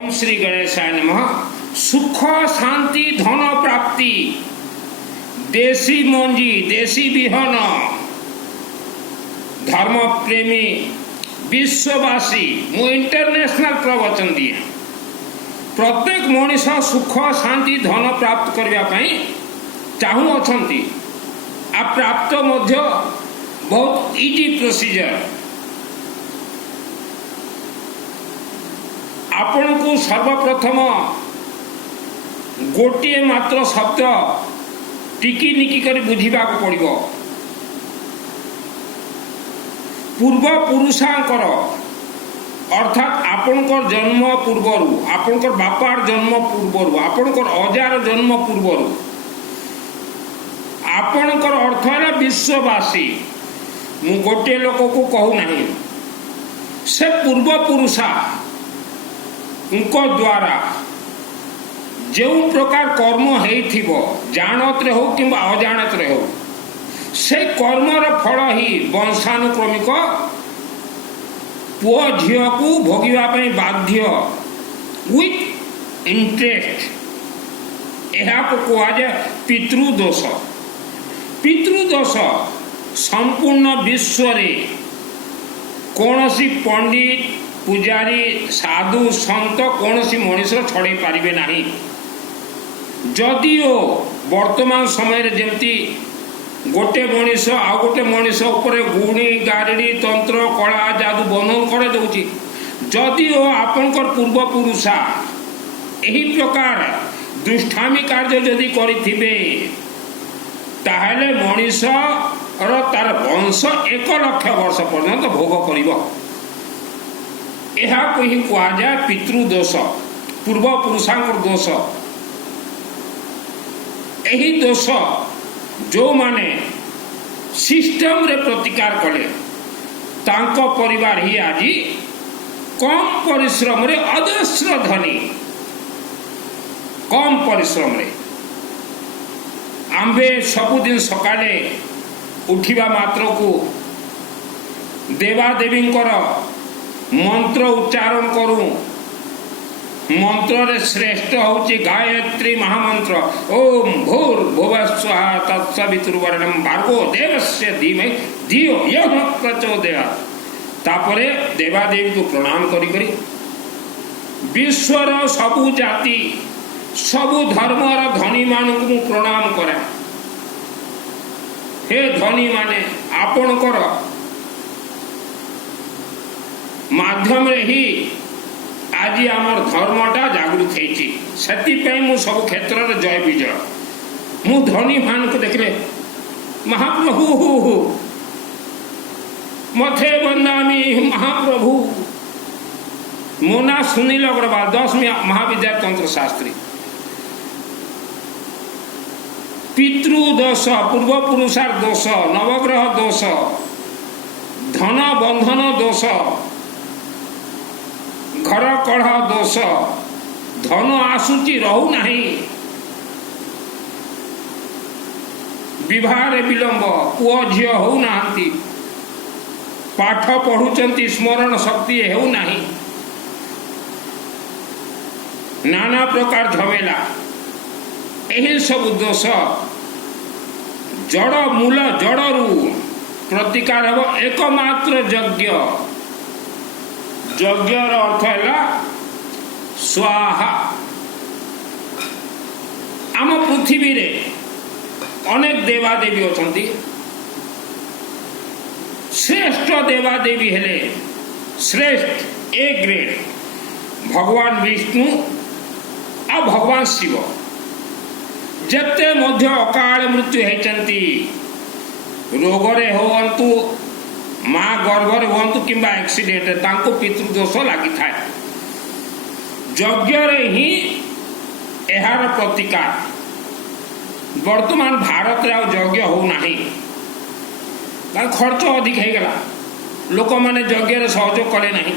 ओम श्री गणेशाय नमः। सुख शांति धन प्राप्ति देशी मंजी देशी विहन धर्म प्रेमी विश्ववासी मु इंटरनेशनल प्रवचन दिए प्रत्येक मनीष सुख शांति धन प्राप्त करने चाहू अछंती आ प्राप्त मध्य बहुत इजी प्रोसीजर। आपण को सर्वप्रथम गोटे मात्र शब्द टिकी निकी कर बुझा पड़ो। पूर्व पुरुषांकर अर्थात आपणकर जन्म पूर्वर आपणकर बापार जन्म पूर्वर आपणकर अजार जन्म पूर्वर आपणकर अर्थ है विश्ववासी। मु गोटे लोक को कहूना से पूर्व पुरुषा उनको द्वारा जो प्रकार कर्म हो जानत रे हो कि अजाणत रे हो से कर्मर फल ही वंशानुक्रमिक पुओ झील को भोगवाई बाध्य विथ इंटरेस्ट। यह कहुए पितृदोष। पितृदोष संपूर्ण विश्व रे कौन सी पंडित पूजारी साधु संत कौन सी मनीष छड़े पारे ना। जदिओ वर्तमान समय जमती गोटे मनीष आ गोटे मनीष उपर गुणी गारिड़ी तंत्र कला जादू बंधन कर दौची। जदिओ आपनकर पूर्व पुरुषा यही प्रकार दुष्टामी कार्य जदि करिथिबे ताहले मनीष तार वंश 1 लाख वर्ष पर्यंत भोग करिवो। यह ही कहुए पितृदोष पूर्व पुरुषांकर दोष। यही दोष जो माने सिस्टम रे प्रतिकार कले तांको परिवार ही आज कम परिश्रम रे अजस्र धनी कम परिश्रम रे आंबे सबुदिन सकाले उठिबा मात्र को देवादेवींकर मंत्र उच्चारण करूं। मंत्र रे श्रेष्ठ होची गायत्री महामंत्र ओम भूर्भुवस्वः तत्सवितुर्वरेण्यं भर्गो देवस्य धीमहि धियो यः प्रचोदयात्। तापरे देवादेवी को प्रणाम करी करी विश्वर सबु जाति सबु धर्मर धनी मानक मु प्रणाम करे। हे धनी माने आपणकर माध्यम रे ही आज आमर धर्मटा जागृत होती। मु सब क्षेत्र में जय विजय मु धनी मान को देखले महाप्रभु मथे बंदामी महाप्रभु मोना सुनील अग्रवाल 10वीं महाविद्यालय तंत्र शास्त्री। पितृदोष पूर्व पुरुषार दोष नवग्रह दोष धन बंधन दोष घर कढ़ दोष धन आसुची रहू नहीं विवाह विलंब पुओ झी हो ना पाठ पढ़ुचंती स्मरण शक्ति हो नहीं नाना प्रकार झमेला यही सब दोष जड़ मूल जड़रू प्रतिकार हम एकमात्र यज्ञ। यज्ञर अर्थ है स्वाहा। आम पृथ्वी रे अनेक देवादेवी अछंती। श्रेष्ठ देवादेवी हेले श्रेष्ठ ए ग्रेड भगवान विष्णु आ भगवान शिव। जते मध्य अकाल मृत्यु होती रोगरे होवंतु माँ गर्भर हूँ कि एक्सीडेंट तांको पितृदोष लगी था। यज्ञ ही यार प्रतिकार वर्तमान भारत रे यज्ञ हो नहीं खर्च अधिक हो गला लोक मैंने यज्ञ सहयोग कले नहीं।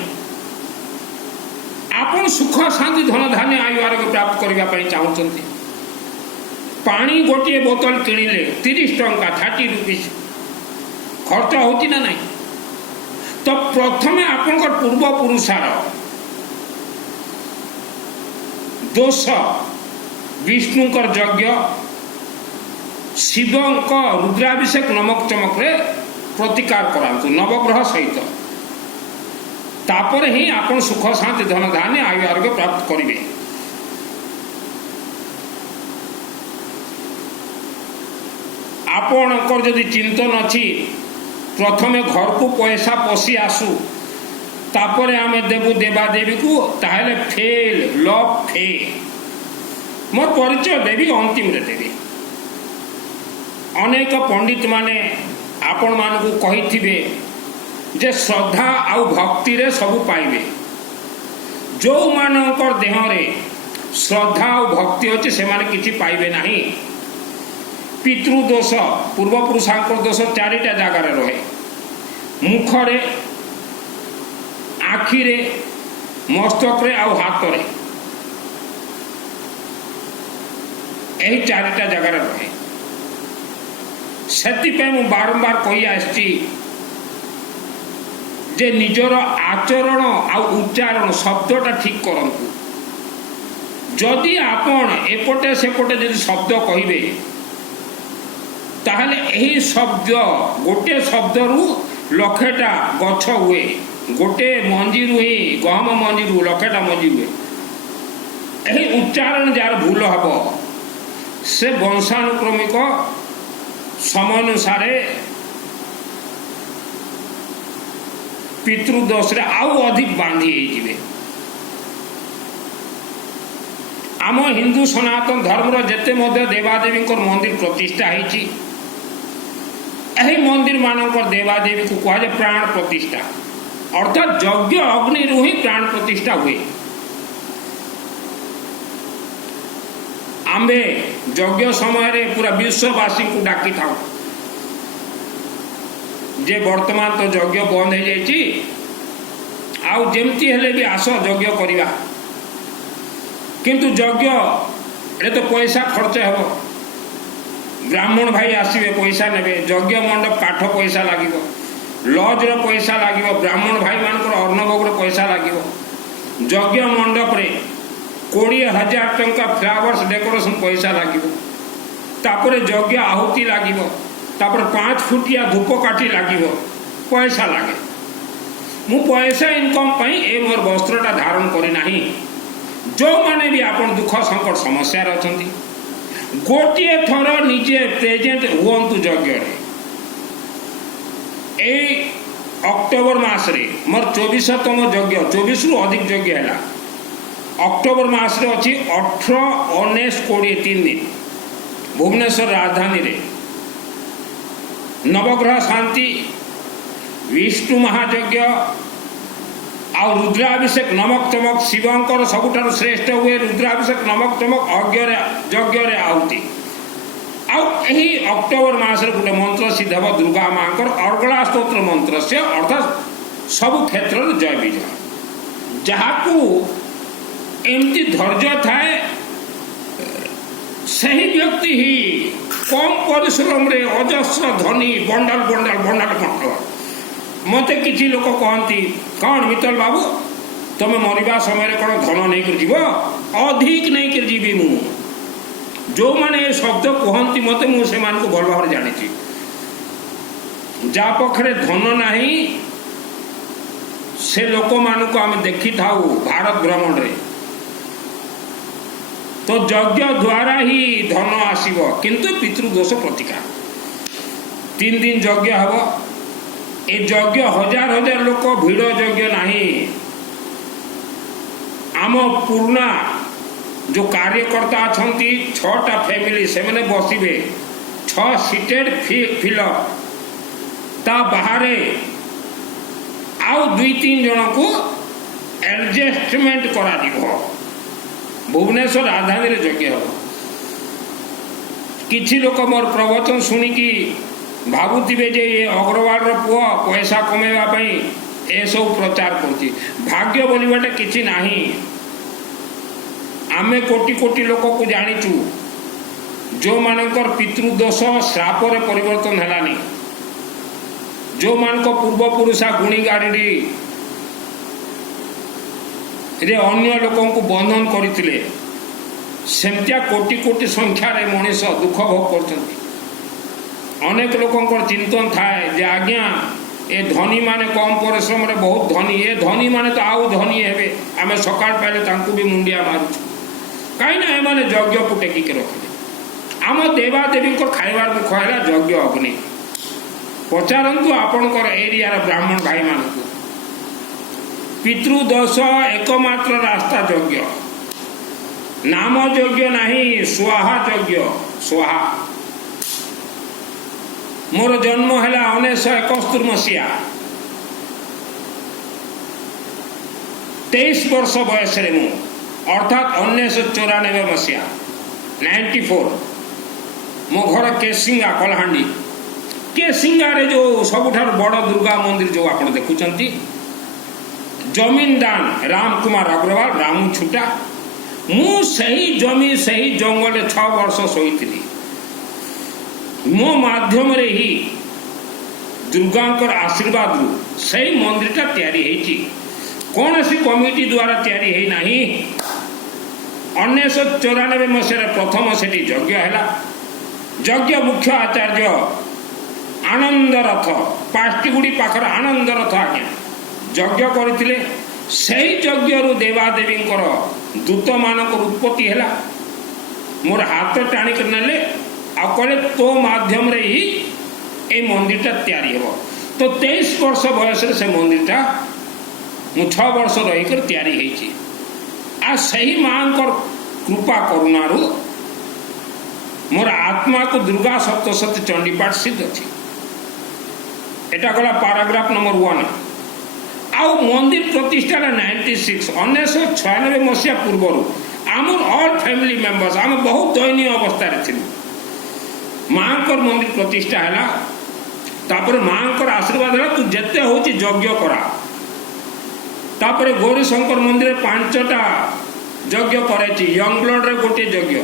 आपण सुख शांति धन धान्य आयु आरोग्य प्राप्त करने चाहते पानी गोटे बोतल किणिले 30 टंका 30 रुपीज खर्च होती ना नहीं। तो प्रथमे आपनकर पूर्व पुरुषार दोष विष्णुकर यज्ञ शिवंक रुद्राभिषेक नमक चमक रे प्रतिकार करांतु नवग्रह सहित तापर ही आपण सुख शांति धन धान्य आयु आरोग्य प्राप्त करिवे। आपणकर जदि चिंतन अच्छी प्रथमे घर को पैसा पशि आसू तापर आम देवु देवादेवी को ताहले फेल लव फे मोर परिचय देवी अंतिम रे देवी। अनेक पंडित माने आपण मानकु कहिथिबे जे श्रद्धा आउ भक्ति रे सब पाइबे। जो मानकर देह रे श्रद्धा आउ भक्ति अछि से माने किछि पाइबे नाही। पितृदोष पूर्वपुरुषांकर दोष चारिटा जगार रहे मुखरे आखिरे मस्तक रे आउ हाथ रे यही चारिटा जगार रहे। से मु बारंबार कही आसची जे निजर आचरण आउ उच्चारण शब्दटा ठीक करंतु। जदि आपण एपटे सेपटे जदि शब्द कहिबे ताहले यही शब्द गोटे शब्द रु लक्षेटा गछ हुए गोटे मंजी रु ही गहम मंजी रु लक्षेटा मंजी हुए। यही उच्चारण जार भूल हम से वंशानुक्रमिक समय अनुसार पितृदोष रे आउ अधिक बांधी होइजिबे। आम हिंदू सनातन धर्म जेते मध्य देवादेवी मंदिर प्रतिष्ठा होइछि यही मंदिर मानकर देवादेवी को कहा जाए प्राण प्रतिष्ठा अर्थात यज्ञ अग्नि रु ही प्राण प्रतिष्ठा हुए। आम्बे यज्ञ समय पूरा विश्ववासी को डाकी था जे वर्तमान तो यज्ञ बंद हो जाइए आउ जेमती हेले भी आस यज्ञ करिवा किंतु यज्ञ रे तो पैसा खर्च हेबो। ब्राह्मण भाई आसवे पैसा नेबे यज्ञ मंडप काठ पैसा लागिबो लॉज रो पैसा लागिबो ब्राह्मण भाई मानकर अर्णभोग रो पैसा लागिबो। यज्ञ मंडप रे 20,000 टंका फ्लावर्स डेकोरेशन पैसा लागिबो तापर यज्ञ आहुति लागिबो तापर 5 फुटिया धूपकाठी लागिबो पैसा लागे। मु पैसा इनकम पई ए मोर वस्त्रटा धारण करि नाही। जो माने भी आपण दुख संकट समस्या रचंती गोटे थर निजे प्रेजेंट हुअंतु यज्ञ रे। ए अक्टोबर मास रे मोर 24तम यज्ञ 24 रु अधिक यज्ञ हैला। अक्टोबर मास रे अछि 18 19 20 3 दिन भुवनेश्वर राजधानी रे नवग्रह शांति विष्णु महायज्ञ आ रुद्राभिषेक नमक चमक शिवंकर सबुठार श्रेष्ठ हुए रुद्राभिषेक नमक चमक यज्ञ रे आहुति आई अक्टोबर मास रे गोटे मंत्र सिद्ध हम दुर्गा मांकर अर्गला स्तोत्र मंत्र से अर्थात सब क्षेत्र जय विजय जहाकू एमती धैर्य थाए सही व्यक्ति ही कम परिश्रम रे अजस्र धनी बंडल बंडल बंडल बंडल मते किसी लोक कहती कौन मित्तल बाबू तुम मरवा समय कौन धन नहीं कर जीव अधिक नहीं कर जीवी मु जो माने शब्द कहती मते मुझे भल भाव जानी जा पखरे धन नहीं से लोक मान को आम देखी था भारत भ्रमण रे तो यज्ञ द्वारा ही धन आसीब किंतु पितृदोष प्रतिकार 3 दिन यज्ञ हम ए यज्ञ हजार हजार लोक भिड़ यज्ञ नहीं आम पुराना जो कार्यकर्ता अच्छा 6टा फैमिली से मैंने बसवे 6 सीटेड फिलअप ता बाहरे आउ 2-3 जन को एडजस्टमेंट करा दिबो भुवनेश्वर राजधानी रे यज्ञ हम किछि लोक मोर प्रवचन शुणिकी भावुवे जे ये अग्रवाल पुआ पैसा कमेवा ए सब प्रचार करती भाग्य बोलवाटा किछि नाही। आमे कोटि कोटि लोक को जानिचु जो मानकर पितृदोष श्राप रे परिवर्तन हेलानी जो मान को पूर्वपुरुषा गुणी गाड़ी रे अन्य लोक को बंधन करथिले सेमतिया कोटी कोटी संख्यार मनीष दुख भोग कर अनेक लोक चिंतन थाए जे आज्ञा ए धनी माने कम परिश्रम रे बहुत धनी ए धनी माने तो आउ धनी हेबे आमे सकाळ पाइले तांकु भी मुंडिया मारुछु कहीं ना एमाने यज्ञ को टेकिक रखिले आम देवा देवी को खाइबार मुख है यज्ञ अग्नि पचारतु आपणकर एरिया ब्राह्मण भाई मान पितृदोष एकमात्र रास्ता यज्ञ नाम यज्ञ नहीं स्वाहा यज्ञ स्वाहा मोर जन्म है 1971 मसीहा 23 वर्ष बयस मु अर्थात 1994 मसीहा 94 मो घर केसिंगा कलाहांडी केसिंगारे जो सबुठार बड़ दुर्गा मंदिर जो आप देखुंट जमीनदान राम कुमार अग्रवाल रामू छुटा मु सही जमी सही जंगल 6 वर्ष शोई मो माध्यम रे ही दुर्गांकर आशीर्वाद रु सही मंदिरटा तैयारी हेची कौन सी कमिटी द्वारा तैयारी है नहीं 1994 मसीह प्रथम से यज्ञ है यज्ञ मुख्य आचार्य आनंद रथ पाष्टीगुड़ी पाखर आनंद रथ आज्ञा यज्ञ करथिले सही यज्ञ रु देवादेवी दूत मानक उत्पत्ति है मोर हाथ टाणी कर नेले आ कहले तो माध्यम रे ही ए मंदिरटा तैयारी हो तो 23 वर्ष बयस से मंदिरटा मु 6 वर्ष रहीकर तैयारी होती आ सही मां कृपा करुणारू मोर आत्मा को दुर्गा सप्तशती चंडीपाठ सिद्ध अच्छी एटा गला पैराग्राफ नंबर 1 आउ मंदिर प्रतिष्ठा 96 1996 मसीहा पूर्वर आमर ऑल फैमिली मेंबर्स आम बहुत दयनीय अवस्था थी मां मंदिर प्रतिष्ठा है तापर मां आशीर्वाद है तू जिते हूँ यज्ञ करा तापर गौरी शंकर मंदिर 5टा यज्ञ करे यंग ब्लड रे गोटे यज्ञ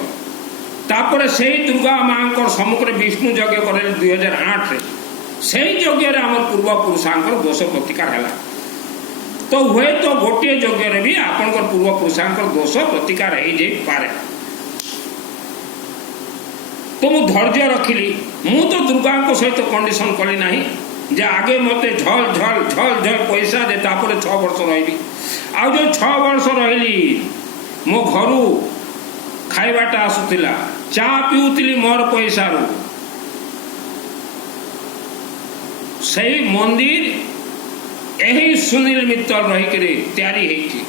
तापर से दुर्गा मां सम्मुख विष्णु यज्ञ करे 2008 रे से यज्ञ रे आम पूर्व पुरुषांकर दोष प्रतिकार है तो हुए तो गोटे यज्ञ रे भी आपनकर पूर्व पुरुषांकर दोष प्रतिकार हो जाई पारे तो मु धैर्य रखिली मु तो दुर्गा सहित कंडीशन कली नहीं जे आगे मते झल झल झल झल पैसा दे तापर 6 वर्ष रही आ जो 6 वर्ष रही मो घर खाइबाटा आसुला चा पीउली मोर पैसा रू सही मंदिर यही सुनील मित्तल रही तैयारी होती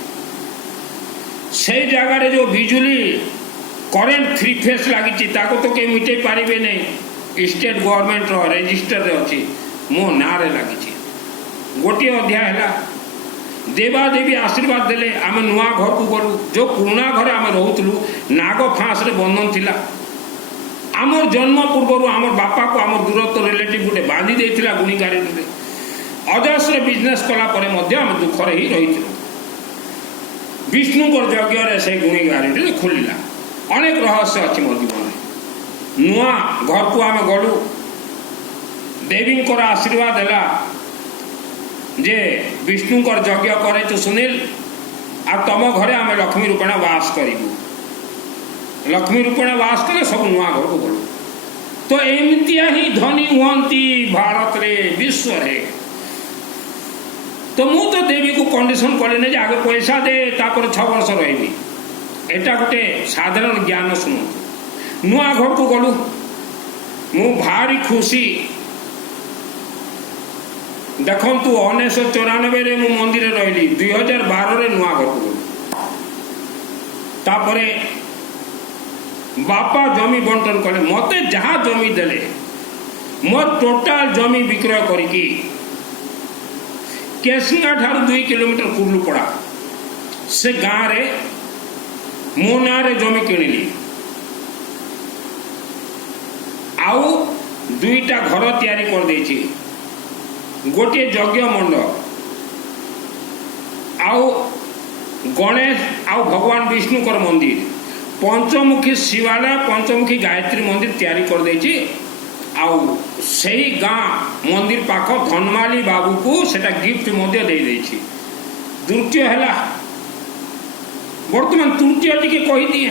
से जगार जो बिजुली करेन्ट 3 फेस लगी तो कहीं मिटे पारे नहीं स्टेट गवर्नमेंट रजिस्टर रे अच्छी मो ना रे लगी गोटे अध्याय है देवादेवी आशीर्वाद देले आम नुआ घर को गलु जो पुराना घर आम रोलु नाग फाँस रे बंधन थिला आमर जन्म पूर्व आम बापा को आम दूरत्व रिलेटिव गोटे बांधी देता गुणीगारी अजस्र बिजनेस कलापर आम दुखरे ही रही विष्णुकर यज्ञ से गुणीगारी खोलिला अनेक रहस्य अच्छी मो जीवन नुआ घर को आम गलु देवी आशीर्वाद है जे विष्णुकर यज्ञ करे तो सुनील आ तम घरे आम लक्ष्मी रूपेण वास करूँ लक्ष्मी रूपेण वास कले सब नुआ घर को गलु तो एमतिया ही धनी हुंती भारत रे विश्व रे तो मु तो देवी को कंडीशन कले नहीं आगे पैसा दे तापर 6 वर्ष रही एटा गोटे साधारण ज्ञान शुणु नुआ घर को गलु मु भारी खुशी देखु 1994 मु मंदिर रही 2012 नुआ घर को गलु तापरे बापा जमी बंटन कले मते जहाँ जमी देले मोर टोटाल जमी विक्रय करिकी केसिंगा ठार 2 किलोमीटर कुर्लू पड़ा से गाँव रे मो ना रे जमी किणिली आउ 2टा घर तैयारी कर देछि गोटे यज्ञ मंडप आउ गणेश आउ भगवान विष्णुकर मंदिर पंचमुखी शिवालय पंचमुखी गायत्री मंदिर तैयारी कर देछि आउ सही गाँ मंदिर पाख धनमाली बाबू को सेटा गिफ्ट मध्य दे देछि द्वितीय है बर्तमान तृतीय टी कही दिए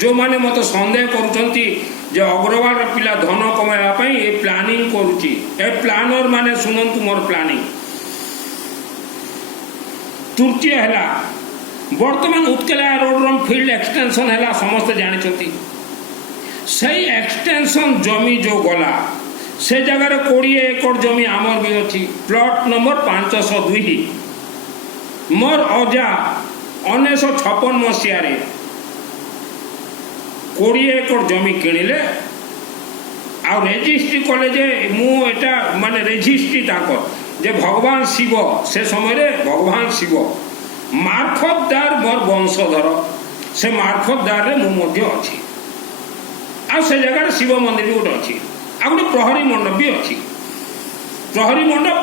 जो माने मत सन्देह करुचंती जे अग्रवाल पिला धन कमाइबा पई ए प्लानिंग करूची ए प्लानर माने सुनंतु मोर प्लानिंग। तृतीय है वर्तमान उत्कला रोड फील्ड एक्सटेंशन है समस्त जानते से एक्सटेंशन जमी जो गला से जगह 20 एकड़ जमी आमर भी अच्छी प्लॉट नंबर 502 मोर अजा 1956 मसीह 20 एकड़ जमी किणिले आ रेजिस्ट्री कले जे मुटा माने रेजिस्ट्री ताकर जे भगवान शिव से समय भगवान शिव मार्फतदार मोर वंशधर से मार्फतदार रे मु अच्छी आ से जगह शिव मंदिर भी गोटे अच्छी आ गोटे प्रहरी मंडप भी अच्छी। प्रहरी मंडप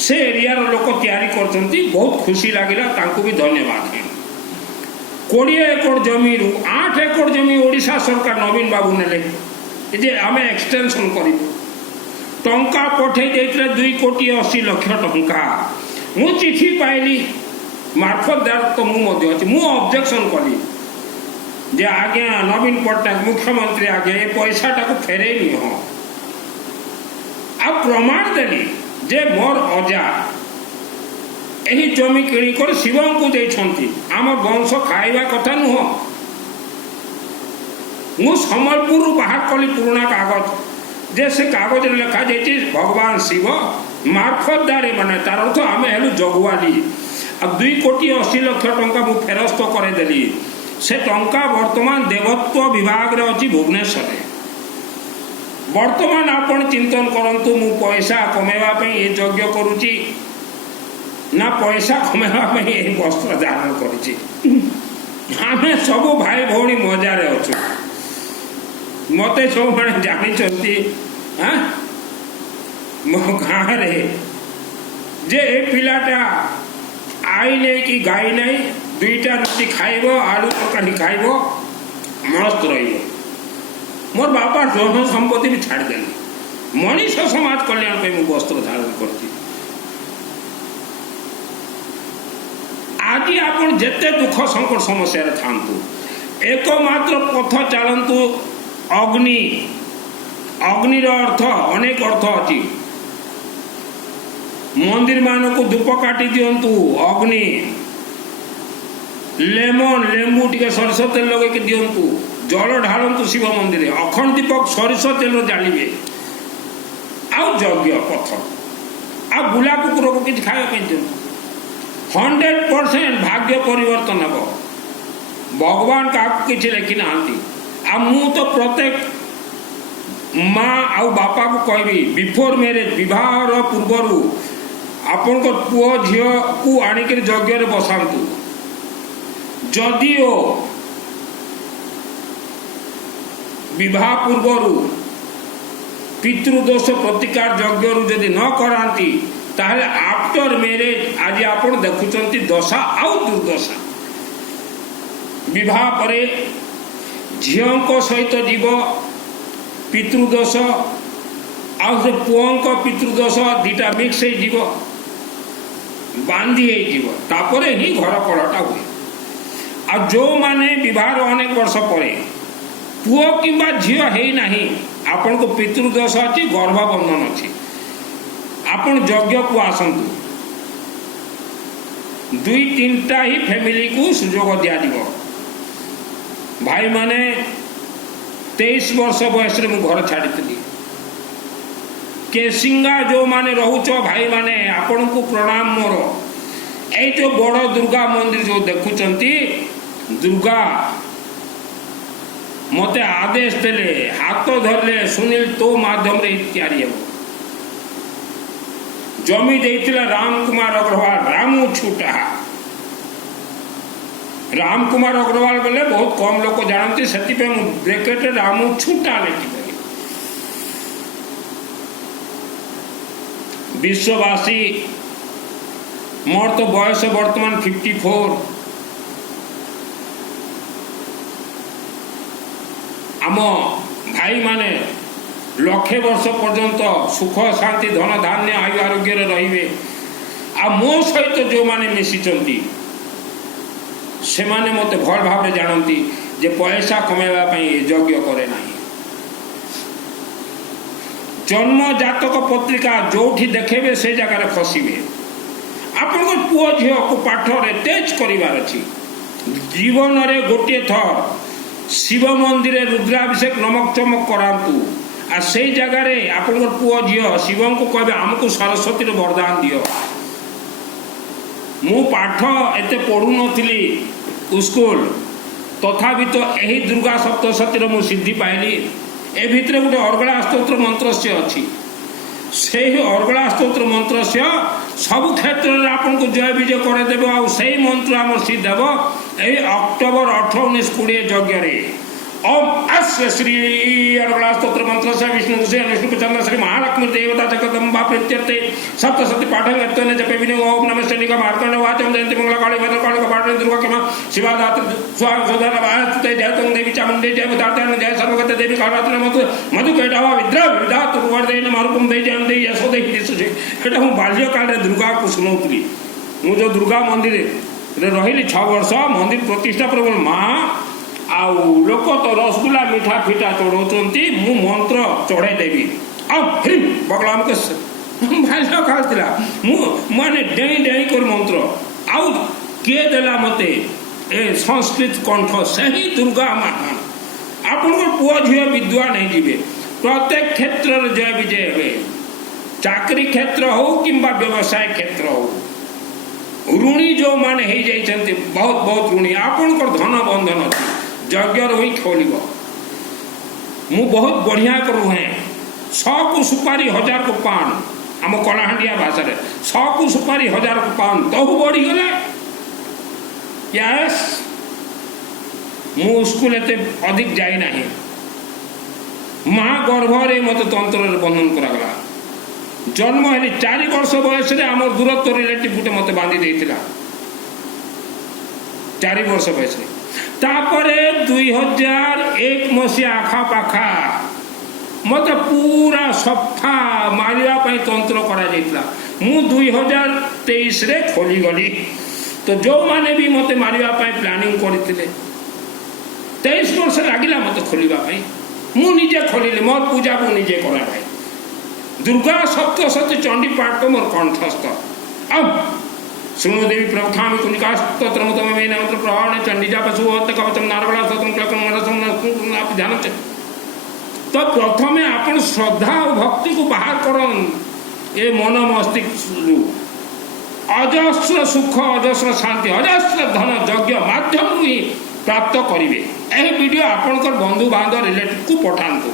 से एरिया लोक तैयारी करते बहुत खुशी लगिला तांको भी धन्यवाद। 20 एकड़ जमी 8 एकड़ जमी ओडिशा सरकार नवीन बाबू नेले जे आम एक्सटेंशन करूँ टंका पठे 2,80,00,000 टंका मु चिठी पाइली मार्फतदार तो मुझे ऑब्जेक्शन कली जे आज्ञा नवीन पट्टनायक मुख्यमंत्री आगे ये पैसा टाक फेरे नहीं हो आ प्रमाण देली जे मोर अजा यही जमी किणिक शिव को देछंती आम वंश खाइबा कथा नुह। मु सम्बलपुर बाहर कली पुराना कागज जे से कागज लिखा जाइए भगवान शिव मार्फतदार माने तार अर्थ आम हेलु जगुआली आ 2,80,00,000 टंका मु फेरस्त करदेली से टंका वर्तमान देवत्व विभाग रे अच्छी भुवनेश्वर। वर्तमान आपण चिंतन करंतु मु पैसा कमेवा पे ये यज्ञ करूची ना पैसा कमेवा पे ये वस्त्र धारण करूची। आमे सब भाई भौणी मजा रे अछु मते सब माने जानि चंती हां मो गाँ रे जे ए पिलाटा आई नहीं कि गाई नहीं 2टा रुटी खाइब आलू तरकारी खाइब मस्त रही मोर बापा धन संपत्ति भी छाड़देली मनीष समाज कल्याण पे मु वस्त्र धारण करती। आज आप जिते दुख संकट समस्या थांतु एकमात्र पथ चलतु अग्नि अग्निर अर्थ अनेक अर्थ अच्छी मंदिर मान को धूप काटी दिंतु अग्नि लेमन लेंबू टे सरस तेल लगे दिंतु जल ढालतु शिव मंदिर अखंड दीपक सरस तेल जालिए आज्ञ पथ आ बुला कुकुर को किसी खाया दिंतु 100% भाग्य परिवर्तन हे भगवान क्या किसी लिखि ना आ मु तो प्रत्येक माँ आउ बापा को कहबी बिफोर मैरेज विवाह पूर्वर आपण पुओ झी को आणिक यज्ञ बसातु जदिओ विवाह पूर्वर पितृदोष प्रतिकार यज्ञ जदि न कराती ताहले आफ्टर मैरेज आज आप देखुंत दशा आउ दुर्दशा विवाह परे झील सहित जीव पितृदोष आउ से पुओं पितृदोष 2टा मिक्स हो बांधी तापर ही घर कलटा हुए आ जो माने विवाह अनेक वर्ष पर पुओ किंबा झील है ना आपण को पितृदोष अच्छी गर्भबंधन अच्छी आपण यज्ञ को आसतु 2-3टा ही फैमिली को सुजोग दिया भाई माने 23 वर्ष बयस मु घर छाड़ी केसिंगा जो माने रोच भाई माने आपण को प्रणाम मोर ए जो बड़ दुर्गा मंदिर जो देखुंती दुर्गा मते आदेश देले हाथ धरले सुनील तो माध्यम रे तैयारी हो जमी देइतिला राम कुमार अग्रवाल रामू छूटा राम कुमार अग्रवाल बोले बहुत कम लोग जानते से ब्रेकेट रामू छूटा लिखी विश्ववासी मोर तो बयस वर्तमान 54 आम भाई माने लक्षे वर्ष पर्यंत सुख शांति धन धान्य आयु आरोग्य रे आ मो सहित जो माने मिशिचंती से माने मते भल भाव जानती जे पैसा कमेवा यज्ञ करे ना। जन्म जातक पत्रिका जोठी देखेबे से जगह फसबे। आपन पुओ झी को पाठ रे तेज करिवार अछि। जीवन रे गोटे थर शिव मंदिर रुद्राभिषेक नमक चमक करांतु आ से जगह रे आपन पुओ झी शिव को कहबे हमको सरस्वती रो वरदान दियो। मु पाठ एते पढ़ु नथिली स्कूल तथापि तो यही दुर्गा सप्तशती मु सिद्धि पाइली। ए भितर गोटे अर्गला स्तोत्र मंत्र से अच्छी से अर्गला स्तोत्र मंत्र से सब क्षेत्र में आपन को जय विजय करदेव आई मंत्र आम सिद्ध हे यही अक्टोबर 18, 19, 20 यज्ञ ओम अस्य श्री अर्गला स्तोत्र मंत्र से विष्णु से विष्णु चंद्र श्री महालक्ष्मी देवता जगदम्बा प्रीत्यर्थे सप्तशती पाठं गत्वेन जपे विनो ओम नमः श्रीनिका मार्कंड वाचम जयंती मंगला काली भद्रकाली कपाटि दुर्गा क्षमा शिवा धात्री स्वाहा सुधा नमस्ते जयतं देवी चामुंडे जय पदार्थान जय सर्वगत देवी कालरात्रि मधु कैटावा विद्रा विधात वर्धेन मारुकम दे जयं दे यशोदे दिसुजे। एटा हम बाल्य काल रे दुर्गा को सुनौतली। मु जो दुर्गा मंदिर रे रहिली 6 वर्ष मंदिर प्रतिष्ठा प्रभु माँ आउ लोक तो रसगुल्ला मीठा फीटा चढ़ाऊँच मु मंत्र चढ़ाई देवी बगला भाषा खाला मुझे डेई डेई कर मंत्र आउ किए देला मते ए संस्कृत कंठ से ही दुर्गा महान। आपन पुओ झी विद्वान हो प्रत्येक क्षेत्र जय विजय हे चाकरी क्षेत्र हो कि व्यवसाय क्षेत्र हो ऋणी जो माने हो जाइछन्ति बहुत बहुत ऋणी आपन धन बंधन अच्छी यज्ञ रही खोल मु बहुत बढ़िया करू हैं 100 को सुपारी 1000 को पान आम कलाहांडिया भाषा 100 को सुपारी 1000 को पान तहु बढ़ी गले। यस मु स्कूल एते अधिक जाई नाही माँ गर्भरे मत तंत्र बंधन करागला। जन्म हेली 4 वर्ष बयस आम दूरत्व रिलेटिव गोटे मत बांधी देइतिला 4 वर्ष बयस तापरे 2001 मसीहा आखापाखा मत पूरा सफा मारिया तंत्र करा जाइतला। मु 2023 रे खोली गली तो जो माने भी मते मारिया प्लानिंग करथिले 23 वर्ष लागिला मते खोलिबा मु निजे खोलिले मोर पूजा को निजे करा भाई दुर्गा सप्तशती चंडी पाठ को मोर कंठस्थ। अब शुणु देवी प्रथामि कुलिका स्तोत्रम तमेन मंत्र प्रहरण चंडीजा पशु कवचम नारगला स्तोत्रम आप ध्यान तो प्रथमे आपण श्रद्धा और भक्ति को बाहर करन ए मन मस्तिष्क अजस्र सुख अजस्र शांति अजस्र धन यज्ञ माध्यम ही प्राप्त करिवे। ए वीडियो आपनकर बंधु बांधव रिलेटिव को पठांतु।